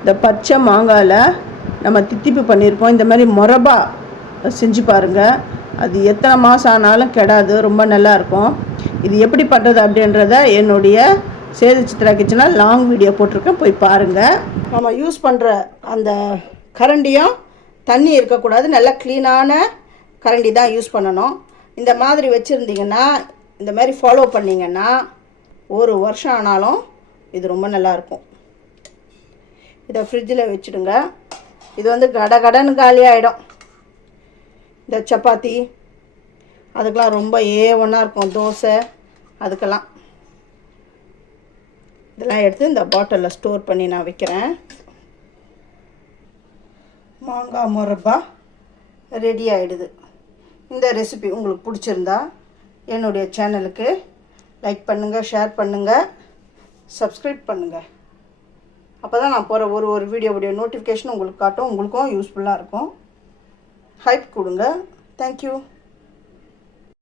இந்த பச்சை மாங்காயில் நம்ம தித்திப்பு பண்ணியிருப்போம். இந்த மாதிரி மொரபா செஞ்சு பாருங்கள். அது எத்தனை மாதம் ஆனாலும் கெடாது, ரொம்ப நல்லாயிருக்கும். இது எப்படி பண்ணுறது அப்படின்றத என்னுடைய சேது சித்ரா கிச்சனில் லாங் வீடியோ போட்டிருக்கேன், போய் பாருங்கள். நம்ம யூஸ் பண்ணுற அந்த கரண்டியும் தண்ணி இருக்கக்கூடாது, நல்லா க்ளீனான கரண்டி தான் யூஸ் பண்ணணும். இந்த மாதிரி வச்சுருந்தீங்கன்னா, இந்த மாதிரி ஃபாலோ பண்ணிங்கன்னா 1 வருஷம் ஆனாலும் இது ரொம்ப நல்லாயிருக்கும். இதை ஃப்ரிட்ஜில் வச்சுடுங்க. இது வந்து கடன்னு காலியாகிடும். இந்த சப்பாத்தி அதுக்கெலாம் ரொம்ப A1 இருக்கும், தோசை அதுக்கெல்லாம். இதெல்லாம் எடுத்து இந்த பாட்டிலில் ஸ்டோர் பண்ணி நான் வைக்கிறேன். மாங்காய் மொரப்பா ரெடி ஆகிடுது. இந்த ரெசிபி உங்களுக்கு பிடிச்சிருந்தா என்னுடைய சேனலுக்கு லைக் பண்ணுங்கள், ஷேர் பண்ணுங்கள், சப்ஸ்கிரைப் பண்ணுங்கள். அப்போ தான் நான் போகிற ஒரு வீடியோவுடைய நோட்டிஃபிகேஷன் உங்களுக்கு காட்டும், உங்களுக்கும் யூஸ்ஃபுல்லாக இருக்கும். ஹைப் கொடுங்க. தேங்க்யூ.